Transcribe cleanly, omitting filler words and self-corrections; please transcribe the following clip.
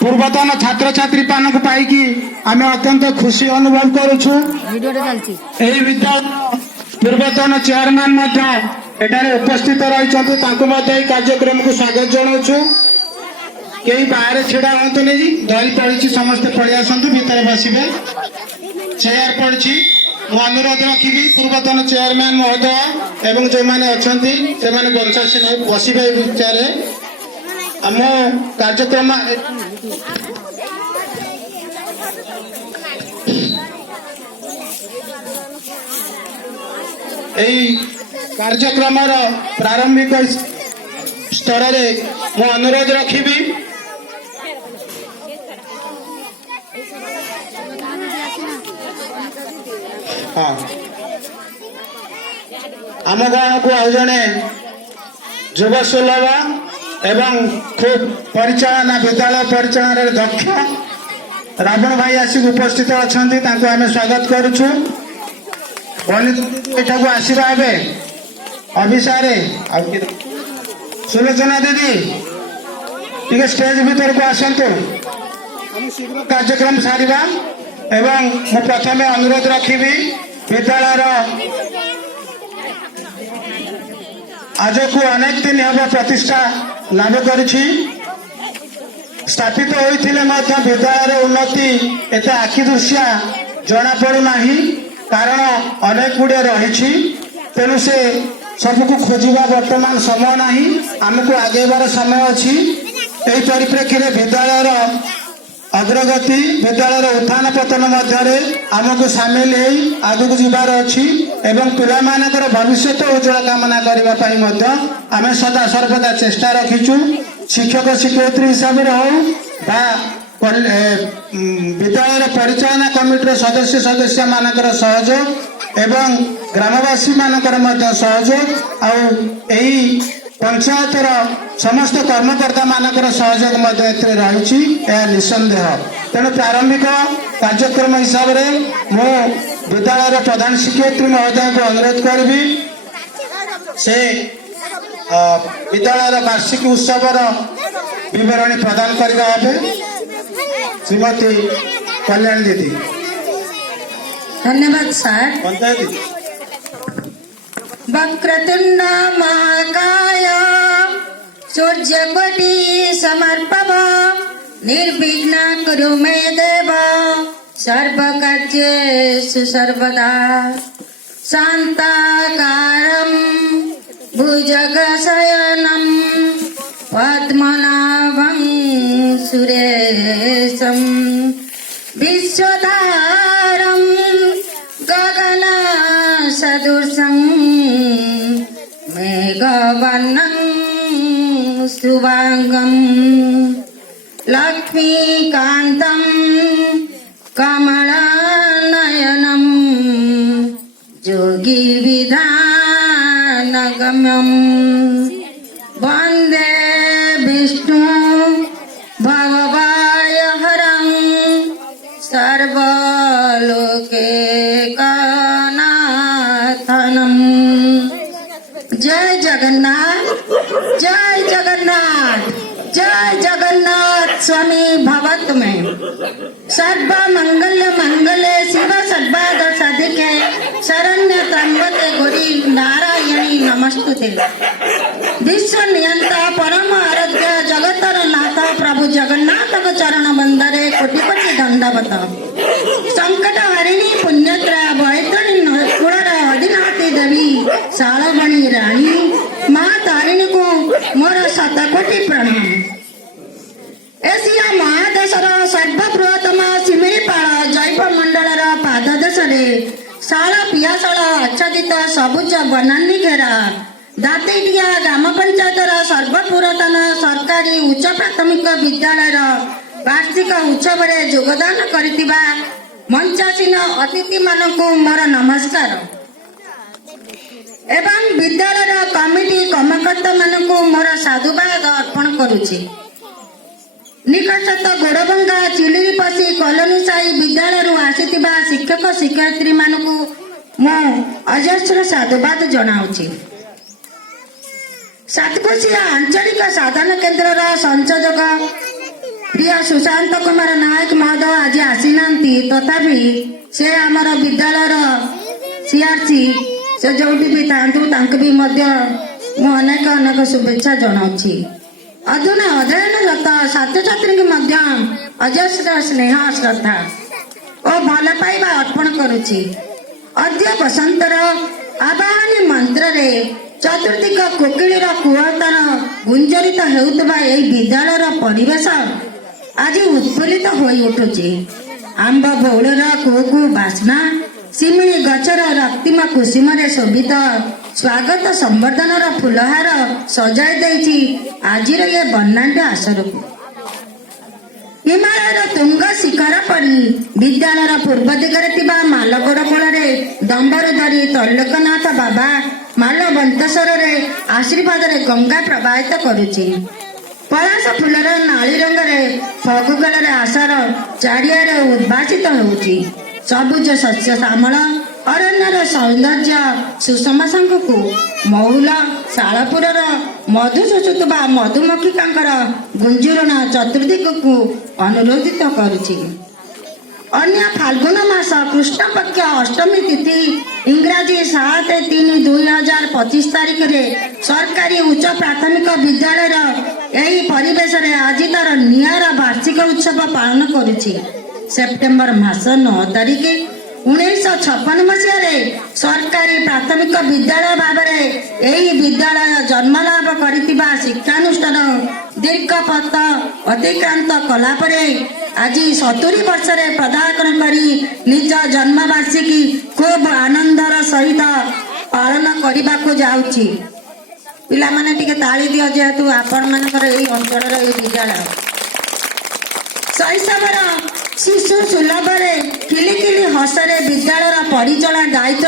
पूर्वतन छात्र छात्री मानक पाई आम अत्यंत खुशी अनुभव करुछु। विद्यालय पूर्वतन चेयरमैन एठारे उपस्थित रही कार्यक्रम को स्वागत जनाऊँ। कई बाहर छिड़ा हूँ जी दरी पड़ी समस्ते पड़े आसतु भितर बसवे चेयर पड़ी अनुरोध रखी पूर्वतन चेयरमैन महोदय एवं जो मैंने अच्छा से बसवे विचार आम कार्यक्रम कार्यक्रम प्रारंभिक स्तर में अनुरोध रखी हाँ आम गाँव को आज जड़े युव सुलभ एवं खूब परिचालना विद्यालय परिचालन दक्ष रावण भाई आसिक उपस्थित अच्छा आम स्वागत करुचु। एठाक आसवा अभिसारे सुलोचना दीदी टी स्टेज भीतर को आसतु कार्यक्रम सारिबा एवं मु प्रथम अनुरोध रखी विद्यालय आज को अनेक दिन हम प्रतिष्ठा लाभ कर स्थापित होते विद्यालय उन्नति एत आखि दृश्या जना पड़ूना कारण अनेक गुड़े रही तेणु से सबको खोजा वर्तमान समय ना आमको आगेबार समय अच्छी यही परिप्रेक्षी में विद्यालय अग्रगति विद्यालय उत्थान पतन मध्य आमको सामिल आगू जीवार अच्छी एवं पिला भविष्य उज्जवल कामना करने आम सदा सर्वदा चेष्टा रखीचु। शिक्षक शिक्षयित्री हिसाब से विद्यालय परिचालना कमिटी सदस्य सदस्य मानकर सहयोग एवं ग्रामवासी मानकर सहयोग आई पंचायतर समस्त कर्मकर्ता मानकर सहयोग रही निसंदेह। तेणु प्रारंभिक कार्यक्रम हिसाब से मु विद्यालय प्रधान शिक्षयित्री महोदय को अनुरोध करी से विद्यालय वार्षिक उत्सव विवरणी प्रदान करने श्रीमती कल्याण दीदी। धन्यवाद सर। वक्रतुंड महाकाय सूर्यकोटि समर्पव निर्विघ्न कुरु मे देव सर्वकार्येषु सर्वदा शान्ताकारं भुजगशयनं पद्मनाभं सुरेशं विश्वधारं गगन सदृशं मेघवर्णं शुभांगं लक्ष्मीकान्तं कमलनयनं योगिविधानगम्यं वन्दे विष्णु भवभयहरं सर्वलोकैकनाथनं। जय जगन्नाथ, जय जगन्नाथ, जय जगन्नाथ स्वामी भवत में सर्व मंगल मंगले शिव सर्वाद साधिके शरण्य त्र्यंबके गौरी नारायणी नमस्तुते। विश्व नियंता परम आराध्य जगतर नाथ प्रभु जगन्नाथ को चरण बंदरे कोटि कोटि दंडवत। संकट हरिणी पुण्यत्रा वैतरणी कुड़र अधिनाथी देवी शालमणि रानी माँ तारिणी को मोर शतकोटि प्रणाम। एशिया महादेशर सर्वबृहत्तम शिमिलीपाल जैव मंडलर पाददेश शाला पियाशाल आच्छादित सबुज बनानी घेरा दातीटिया ग्राम पंचायतर सर्वपुरातन सरकारी उच्च प्राथमिक विद्यालय वार्षिक उत्सव योगदान करथिबा मंचासीन अतिथि मानकु मोर नमस्कार एवं विद्यालय कमिटी कर्मकर्ता मानकु मोर साधुवाद अर्पण करुछि। निकटस्थ गोड़बंगा चिलिपसी कॉलोनी साई विद्यालय आसीथिबा शिक्षक शिक्षयित्री मानकु मु अजस्र साधुवाद जनाउछि। ସାତକୋଶିଆ ଆଞ୍ଚଳିକ ସାଧନ କେନ୍ଦ୍ରର ସଂଯୋଜକ ପ୍ରିୟ ସୁଶାନ୍ତ କୁମାର ନାୟକ ମହୋଦୟ ଆଜି ଆସିନାହାନ୍ତି, ତଥାପି ସେ ଆମର ବିଦ୍ୟାଳୟର ସିଆର୍ସି, ସେ ଯୋଉଠି ବି ଥାଆନ୍ତୁ ତାଙ୍କୁ ବି ମଧ୍ୟ ମୁଁ ଅନେକ ଅନେକ ଶୁଭେଚ୍ଛା ଜଣାଉଛି। ଅଧୁନା ଅଧ୍ୟୟନରତ ଛାତ୍ରଛାତ୍ରୀଙ୍କୁ ମଧ୍ୟ ଅଜସ୍ର ସ୍ନେହ ଶ୍ରଦ୍ଧା ଓ ଭଲ ପାଇବା ଅର୍ପଣ କରୁଛି। ଅଦ୍ୟ ବସନ୍ତର ଆବାହନୀ ମନ୍ତ୍ରରେ ଚତୁର୍ଦିଗ କୋକିଳୀର କୁହତନ ଗୁଞ୍ଜରିତ ହେଉଥିବା ଏହି ବିଦ୍ୟାଳୟର ପରିବେଶ ଆଜି ଉତ୍ଫୁଲ୍ଲିତ ହୋଇ ଉଠୁଛି। ଆମ୍ବ ବଉଳର କୁହୁ କୁହୁ ବାସ୍ନା, ଶିମିଳି ଗଛର ରକ୍ତିମ କୁସୁମରେ ଶୋଭିତ ସ୍ୱାଗତ ସମ୍ବର୍ଦ୍ଧନାର ଫୁଲହାର ସଜାଇ ଦେଇଛି ଆଜିର ଏ ବର୍ଣ୍ଣାଢ୍ୟ ଆସରକୁ। ହିମାଳୟର ତୁଙ୍ଗ ଶିଖର ପରି ବିଦ୍ୟାଳୟର ପୂର୍ବ ଦିଗରେ ଥିବା ମାଲଗୋଡ଼ କୂଳରେ ଡମ୍ବରୁ ଧରି ତ୍ରୈଲୋକନାଥ ବାବା ମାଲବନ୍ତସ୍ୱରରେ ଆଶୀର୍ବାଦରେ ଗଙ୍ଗା ପ୍ରବାହିତ କରୁଛି। ପଳାଶ ଫୁଲର ନାଳି ରଙ୍ଗରେ ଫଗୁଗଲରେ ଆଶାର ଚାରିଆଡେ ଉଦ୍ଭାସିତ ହେଉଛି। ସବୁଜ ଶସ୍ୟ ଶ୍ୟାମଳ ଅରଣ୍ୟର ସୌନ୍ଦର୍ଯ୍ୟ ସୁଷମ ସାଙ୍ଗକୁ ମହୁଲ ଶାଳପୁରର ମଧୁ ଶୋଷୁଥିବା ମଧୁମକ୍ଷିକାଙ୍କର ଗୁଞ୍ଜୁରଣ ଚତୁର୍ଦିଗକୁ ଅନୁରୋଧିତ କରୁଛି। ଅନ୍ୟ ଫାଲ୍ଗୁନ ମାସ କୃଷ୍ଣପକ୍ଷ ଅଷ୍ଟମୀ ତିଥି ଇଂରାଜୀ 7/3/2025 ତାରିଖରେ ସରକାରୀ ଉଚ୍ଚ ପ୍ରାଥମିକ ବିଦ୍ୟାଳୟର ଏହି ପରିବେଶରେ ଆଜି ତାର ନିଆରା ବାର୍ଷିକ ଉତ୍ସବ ପାଳନ କରୁଛି। ସେପ୍ଟେମ୍ବର ମାସ 9 ତାରିଖ 1956 ମସିହାରେ ସରକାରୀ ପ୍ରାଥମିକ ବିଦ୍ୟାଳୟ ଭାବରେ ଏହି ବିଦ୍ୟାଳୟ ଜନ୍ମଲାଭ କରିଥିବା ଶିକ୍ଷାନୁଷ୍ଠାନ ଦୀର୍ଘ ପଥ ଅତିକ୍ରାନ୍ତ କଲା ପରେ ଆଜି 70 ବର୍ଷରେ ପଦାର୍ପଣ କରି ନିଜ ଜନ୍ମବାର୍ଷିକୀ ଖୁବ୍ ଆନନ୍ଦର ସହିତ ପାଳନ କରିବାକୁ ଯାଉଛି। ପିଲାମାନେ ଟିକେ ତାଳି ଦିଅ, ଯେହେତୁ ଆପଣ ମାନଙ୍କର ଏହି ଅଞ୍ଚଳର ଏହି ବିଦ୍ୟାଳୟ। ଶୈଶବର ଶିଶୁ ସୁଲଭରେ ଖିଲିଖିଲି ହସରେ ବିଦ୍ୟାଳୟର ପରିଚାଳନା ଦାୟିତ୍ୱ